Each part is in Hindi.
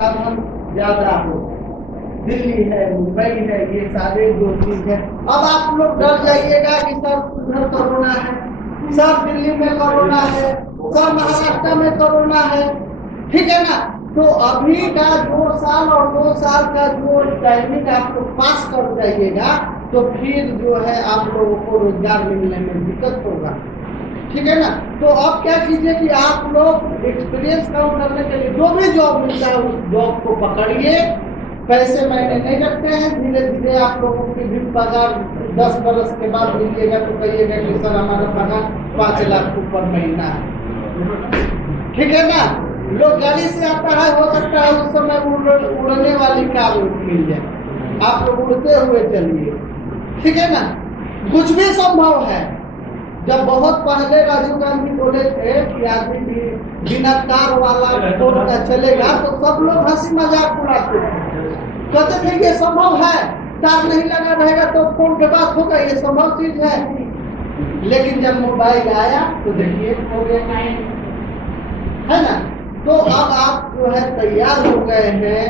साधन ज्यादा हो। दिल्ली है, मुंबई है, ये सारे जो चीज है। अब आप लोग डर जाइएगा कि सर उधर कोरोना है, सब दिल्ली में कोरोना है, सब महाराष्ट्र में कोरोना है, ठीक है ना। तो अभी का 2 साल और 2 साल का जो टाइमिंग आप लोग पास कर जाइएगा तो फिर जो है आप लोगों को रोजगार मिलने में दिक्कत होगा, ठीक है ना। तो अब क्या कीजिए कि आप लोग एक्सपीरियंस कम करने के लिए जो भी जॉब मिलता है उस जॉब को पकड़िए। पैसे मैंने नहीं रखते हैं, धीरे धीरे आप लोगों की भी पगार 10 बरस के बाद मिलिएगा तो कहिएगा कि सर हमारा पगार 5 लाख ऊपर महीना है, ठीक है ना। लोग गाड़ी से आता है, हो सकता है उस समय उड़ने वाली कार मिल जाए, आप लोग उड़ते हुए चलिए, ठीक है ना। कुछ भी संभव है। जब बहुत पहले राजीव गांधी बोले थे कि आदमी भी बिना कार वाला फोन का चलेगा तो सब लोग हंसी मजाक उड़ाते थे, कहते थे ये संभव है, तार नहीं लगा रहेगा तो फोन पे बात होगा, ये संभव चीज है। लेकिन जब मोबाइल आया तो देखिए हो गया, है ना। तो अब आप जो है तैयार हो गए हैं,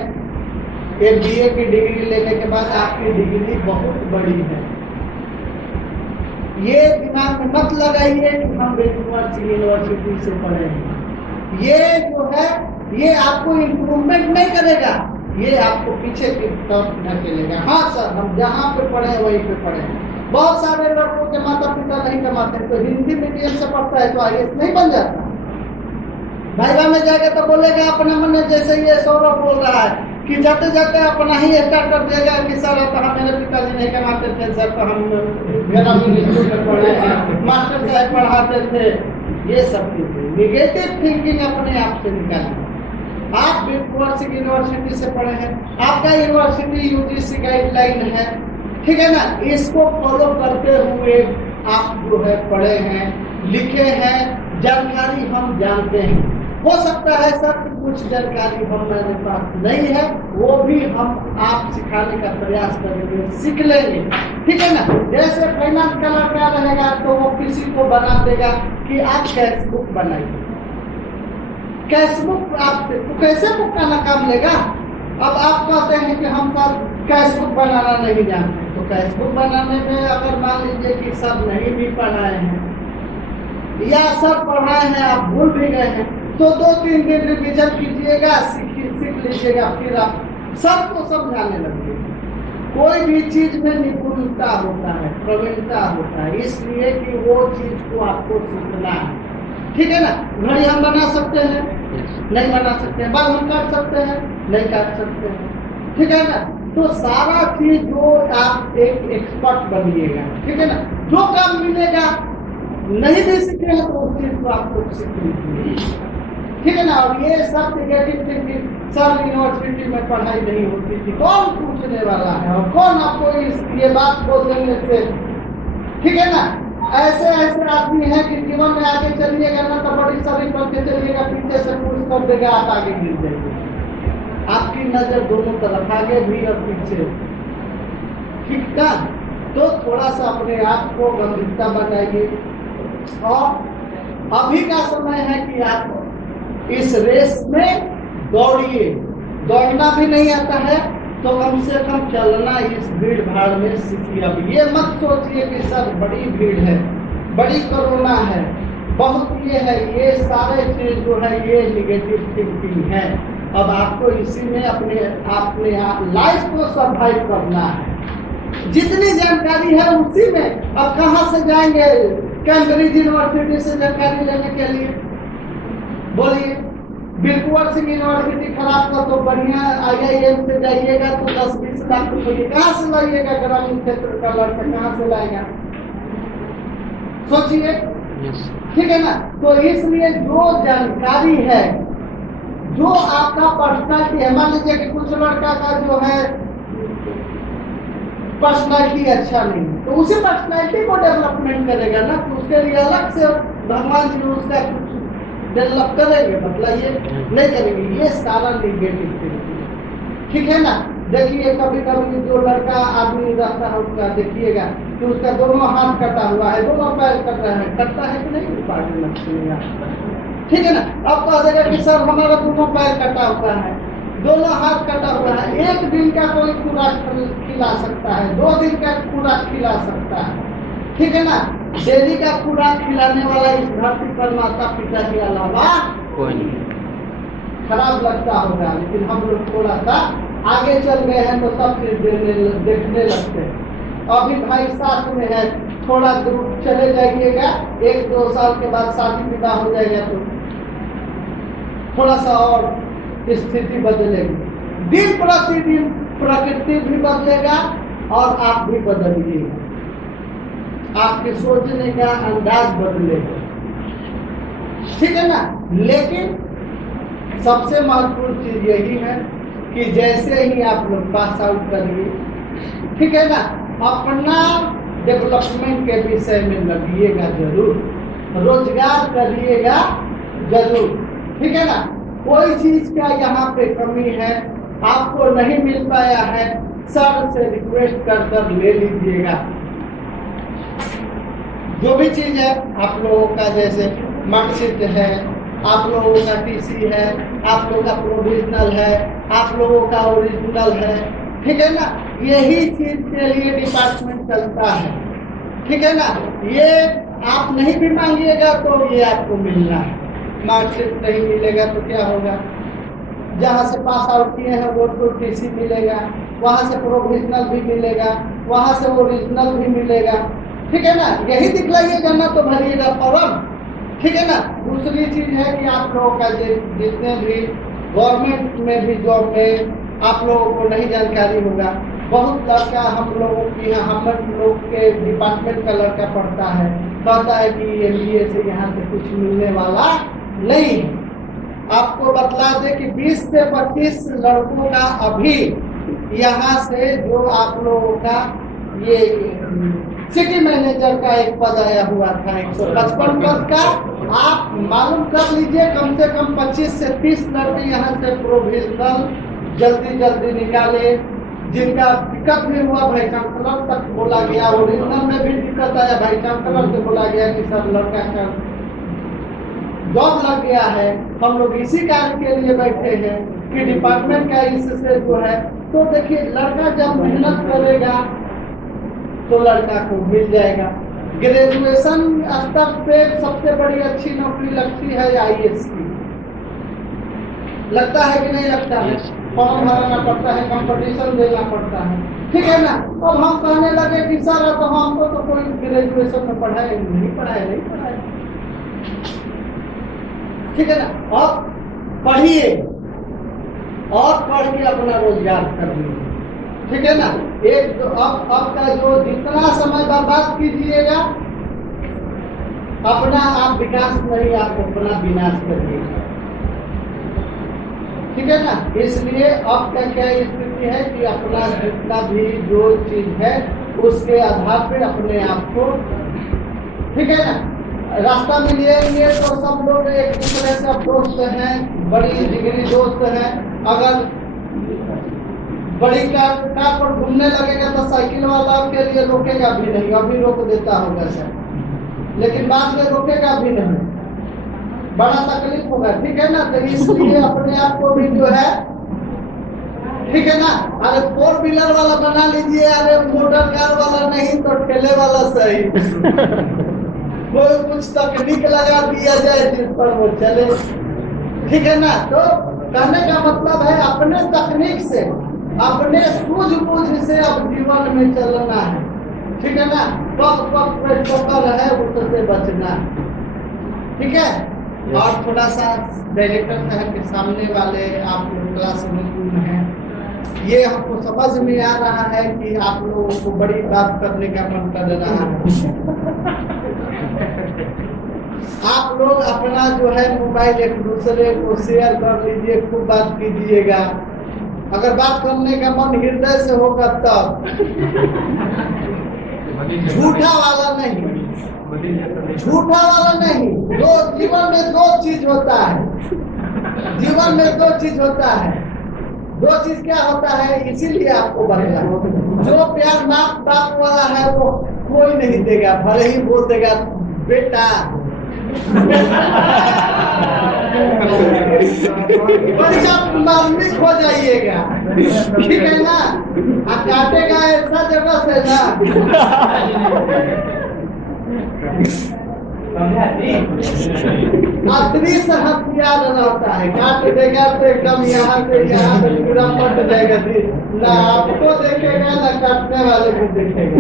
MBA की डिग्री लेने के बाद आपकी डिग्री बहुत बड़ी है। ये दिमाग में मत लगाइए कि हम बेगूसराय यूनिवर्सिटी से पढ़े हैं, ये जो है ये आपको इम्प्रूवमेंट नहीं करेगा, ये आपको पीछे की तरफ ढकेलेगा। हाँ सर हम जहाँ पे पढ़े वहीं पे पढ़े। बहुत सारे लड़कों के माता पिता नहीं कमाते तो हिंदी मीडियम से पढ़ता है तो IAS नहीं बन जाता। भाईवा में जाके तो बोलेगा अपना मन, जैसे ये सौरभ बोल रहा है कि जाते जाते अपना ही स्टार्ट कर देगा कि सर मेरे पिताजी नहीं कमाते थे सर, तो हम ग्रामीण स्कूल में पढ़े हैं, मास्टर साहब पढ़ाते थे। ये सब चीजें निगेटिव थिंकिंग अपने आप से निकालिए। आप बेगूसराय यूनिवर्सिटी से पढ़े हैं, आपका यूनिवर्सिटी UGC गाइडलाइन है, ठीक है ना। इसको फॉलो करते हुए आप जो है पढ़े हैं, लिखे हैं, जानकारी हम जानते हैं। हो सकता है सर कुछ जानकारी हमारे पास नहीं है, वो भी हम आप सिखाने का प्रयास करेंगे, सीख लेंगे, ठीक है ना। जैसे फाइनेंस का लड़का रहेगा तो वो किसी को बना देगा कि आप कैशबुक बनाइए, कैशबुक आप तो कैसे बुक का नाम लेगा। अब आप कहते हैं कि हम सब कैशबुक बनाना नहीं जानते, तो कैशबुक बनाने में अगर मान लीजिए कि सब नहीं भी पढ़ाए हैं या सब पढ़ाए हैं आप भूल भी गए हैं तो 2-3 दिन रिविजन कीजिएगा, सीख लीजिएगा, फिर आप सबको समझाने लगेंगे। कोई भी चीज में निपुणता होता है, प्रवीणता होता है, इसलिए कि वो चीज को आपको सीखना है, ठीक है ना। घड़ी हम बना सकते हैं, नहीं बना सकते हैं, बाल हम काट सकते हैं, नहीं काट सकते हैं, ठीक है ना। तो सारा चीज जो आप एक एक्सपर्ट बनिएगा, ठीक है ना। जो काम मिलेगा नहीं भी सीखे हैं तो उस चीज को आपको सीख लीजिए, ठीक है ना। और ये सब निगेटिव थिंकिंग, सब यूनिवर्सिटी में पढ़ाई नहीं होती थी, कौन पूछने वाला है और कौन आपको ये बात बोल देने से, ठीक है ना। ऐसे ऐसे आदमी हैं कि जीवन में आगे चलिएगा ना तो बड़ी सभी करके चलिएगा, पीछे से पुश कर देगा, आप आगे गिर जाएंगे। आपकी नजर दोनों तरफ, आगे भी और पीछे, ठीक था। तो थोड़ा सा अपने आप को गंभीरता बनाइए। और अभी का समय है कि आप इस रेस में दौड़िए। दौड़ना भी नहीं आता है तो कम से कम चलना इस भीड़ भाड़ में सीखिए। अब ये मत सोचिए कि सर बड़ी भीड़ है, बड़ी कोरोना है, बहुत ये है, ये सारे चीज जो है ये निगेटिव थिंकिंग है। अब आपको इसी में अपने लाइफ को सर्वाइव करना है। जितनी जानकारी है उसी में। अब कहाँ से जाएंगे कैम्ब्रिज यूनिवर्सिटी से जानकारी लेने के लिए, बोलिए। बेगूसराय यूनिवर्सिटी खराब कर तो बढ़िया IIM से जाइएगा तो 10-20 लाख रुपये कहाँ से लाइएगा, ग्रामीण क्षेत्र का लड़का कहाँ से लाएगा, सोचिए, ठीक है ना। तो इसलिए जो जानकारी है, जो आपका पर्सनैलिटी है, मान लीजिए कि कुछ लड़का का जो है पर्सनैलिटी अच्छा नहीं तो उसी पर्सनैलिटी को डेवलपमेंट करेगा ना, तो उसके लिए अलग से भगवान जी उसका कुछ डेवलप करेंगे, बताइए नहीं करेंगे। ये सारा निगेटिव थिंकिंग, ठीक है ना। देखिए कभी कभी जो लड़का आदमी रहता है उसका देखिएगा कि उसका दोनों हाथ कटा हुआ है, दोनों पैर कट रहा है, कटता है कि नहीं पार्टी लगती है, ठीक है ना। अब कह देगा कि सर हमारा दोनों पैर कटा हुआ है, दोनों हाथ कटा हुआ है। एक दिन का कोई पूरा खिला सकता है, 2 दिन का पूरा खिला सकता है, ठीक है ना। डेली का पूरा खिलाने वाला इस धरती पर माता पिता के अलावा कोई नहीं। खराब लगता होगा, लेकिन हम लोग थोड़ा सा आगे चल गए हैं तो सब चीज देखने लगते हैं। अभी भाई साथ में है, थोड़ा दूर चले जाइएगा, 1-2 साल के बाद शादी विवाह हो जाएगा तो थोड़ा सा और स्थिति बदलेगी। दिन प्रतिदिन प्रकृति भी बदलेगा और आप भी बदलिएगा, आपके सोचने का अंदाज बदलेगा, ठीक है ना। लेकिन सबसे महत्वपूर्ण चीज यही है कि जैसे ही आप लोग पास आउट करिए, ठीक है ना, अपना डेवलपमेंट के विषय में लगिएगा जरूर, रोजगार करिएगा जरूर, ठीक है ना। कोई चीज का यहाँ पे कमी है, आपको नहीं मिल पाया है, सर से रिक्वेस्ट कर ले लीजिएगा। जो भी चीज है आप लोगों का, जैसे मार्कशीट है, आप लोगों का टीसी है, आप लोगों का प्रोविजनल है, आप लोगों का ओरिजिनल है, ठीक है ना। यही चीज के लिए डिपार्टमेंट चलता है, ठीक है ना। ये आप नहीं भी मांगिएगा तो ये आपको मिलना है। मार्कशीट नहीं मिलेगा तो क्या होगा, जहाँ से पास आउट किए हैं वो तो टीसी मिलेगा, वहाँ से प्रोविजनल भी मिलेगा, वहाँ से ओरिजिनल भी मिलेगा, ठीक है ना। यही दिखलाइएगा ना तो भरिएगा फॉर्म, ठीक है ना। दूसरी चीज है कि आप लोगों का जितने भी गवर्नमेंट में भी जॉब में आप लोगों को नहीं जानकारी होगा, बहुत लड़का हम लोगों की यहाँ, हम लोग के डिपार्टमेंट का लड़का पढ़ता है, कहता है कि MBA से यहाँ से कुछ मिलने वाला नहीं। आपको बतला दे कि 20 से 25 लड़कों का अभी यहाँ से जो आप लोगों का ये सिटी मैनेजर का एक पद आया हुआ था, 155 पद का, आप मालूम कर लीजिए, कम से कम 25 से 30 लड़के यहाँ से प्रोविजनल जल्दी निकाले। जिनका दिक्कत भी हुआ भाई चांसलर तक बोला गया, ओरिजिनल में भी दिक्कत आया, भाई चांसलर से बोला गया कि सर लड़का का जॉब लग गया है। हम लोग इसी कार्य के लिए बैठे हैं कि डिपार्टमेंट का इससे जो है, तो देखिए लड़का जब मेहनत करेगा तो लड़का को मिल जाएगा। ग्रेजुएशन स्तर पे सबसे बड़ी अच्छी नौकरी लगती है IAS की, लगता है कि नहीं लगता है। फॉर्म भरना पड़ता है, कंपटीशन देना पड़ता है, ठीक है ना। अब हम कहने लगे कि सर अब हमको तो कोई ग्रेजुएशन में पढ़ाए नहीं पढ़ाए, ठीक है ना। अब पढ़िए और पढ़ के अपना रोजगार कर लीजिए, ठीक है ना। एक तो अब का जो जितना समय बर्बाद कीजिएगा, अपना आप विकास नहीं, आप अपना विनाश करिएगा, ठीक है ना। इसलिए अब का क्या स्थिति है कि अपना जितना भी जो चीज है उसके आधार पे अपने आप को, ठीक है ना। रास्ता में लिए तो सब लोग एक दूसरे से दोस्त हैं, बड़ी जिगरी दोस्त हैं। अगर बड़ी कार पर घूमने लगेगा तो साइकिल वाला के लिए रोकेगा भी नहीं, अभी रोक देता होगा सर, लेकिन बाद में रोकेगा भी नहीं, बड़ा तकलीफ होगा, ठीक है ना। तो इसलिए अपने आप को भी जो है, ठीक है ना। अरे 4 व्हीलर वाला बना लीजिए, अरे मोटर कार वाला नहीं तो ठेले वाला सही। कोई कुछ तकनीक लगा दिया जाए जिस पर वो चले, ठीक है ना। तो कहने का मतलब है अपने तकनीक से, अपने सूझबूझ से अब जीवन में चलना है, ठीक है ना। वक्त पे ठोकर है उससे बचना, ठीक है। और थोड़ा सा डायरेक्टर साहब के सामने वाले आप लोग क्लासरूम में हैं, ये हमको समझ में आ रहा है कि आप लोगों को बड़ी बात करने का मन कर रहा है। आप लोग अपना जो है मोबाइल एक दूसरे को शेयर कर लीजिए, खूब बात कीजिएगा। अगर बात करने का मन हृदय से होगा तब, झूठा वाला नहीं, झूठा वाला नहीं। दो जीवन में 2 चीज होता है, जीवन में 2 चीज होता है। 2 चीज क्या होता है, इसीलिए आपको बनेगा। जो प्यार माँ बाप वाला है वो कोई नहीं देगा, भले ही बोल देगा बेटा बढ़िया मार्मिक हो जाइएगा, ठीक है ना। काटेगा ऐसा जगह से ना, दृश्य हथियार रहता है, काट देगा तो एकदम यहाँ से पूरा पट जाएगा, ना आपको देखेगा ना काटने वाले को देखेगा,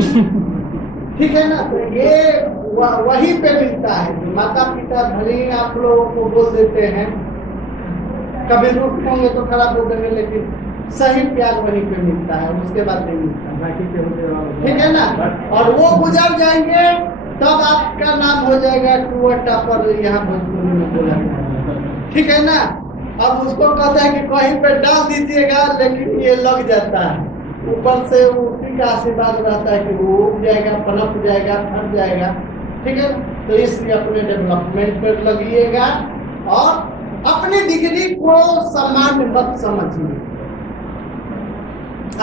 ठीक है ना। तो ये वही पे मिलता है। माता पिता भले ही आप लोगों को बोल देते हैं, कभी रूठ होंगे तो खराब हो देंगे, लेकिन सही प्यार वहीं पे मिलता है, उसके बाद नहीं मिलता, ठीक है ना। और वो गुजर जाएंगे तब आपका नाम हो जाएगा टूअटा पर, यहाँ भोजपुरी में बोला, ठीक है ना। अब उसको कहता है कि कहीं पे डाल दीजिएगा, लेकिन ये लग जाता है, ऊपर से उसी का आशीर्वाद रहता है कि वो उग जाएगा, पनप जाएगा, फट जाएगा, ठीक है। तो इसलिए अपने डेवलपमेंट पर लगिएगा और अपनी डिग्री को सामान्य मत समझिए।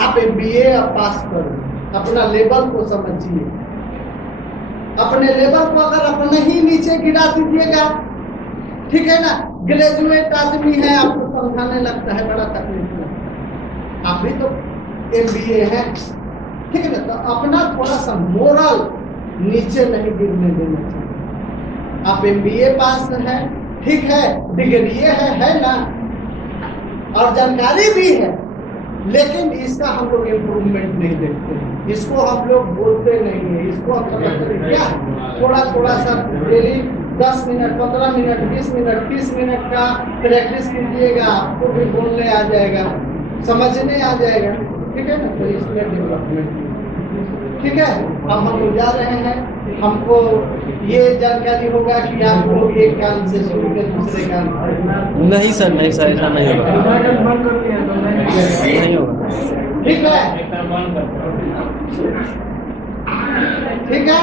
आप MBA पास करो, अपना लेवल को समझिए। अपने लेवल को अगर अपने ही नीचे गिरा दीजिएगा, ठीक है ना। ग्रेजुएट आदमी है, आपको समझाने लगता है, बड़ा तकलीफ है। आप भी तो MBA है, ठीक है ना। तो अपना थोड़ा सा मोरल नीचे नहीं गिरने देना चाहिए। आप MBA पास है, ठीक है, डिग्री है ना, और जानकारी भी है, लेकिन इसका हम लोग इम्प्रूवमेंट नहीं देखते हैं, इसको हम लोग बोलते नहीं है, इसको हम समझते हैं क्या, थोड़ा थोड़ा सा daily 10 minute, 15 minute, 20 minute, 30 minute का प्रैक्टिस कीजिएगा, आपको भी बोलने आ जाएगा, समझने आ जाएगा, ठीक है ना। तो इसमें डेवलपमेंट, ठीक है। अब हम लोग जा रहे हैं, हमको ये जानकारी होगा कि आप लोग एक कान से सुन के दूसरे कान नहीं सर, नहीं सर, ऐसा नहीं होगा, नहीं होगा, ठीक है, ठीक है।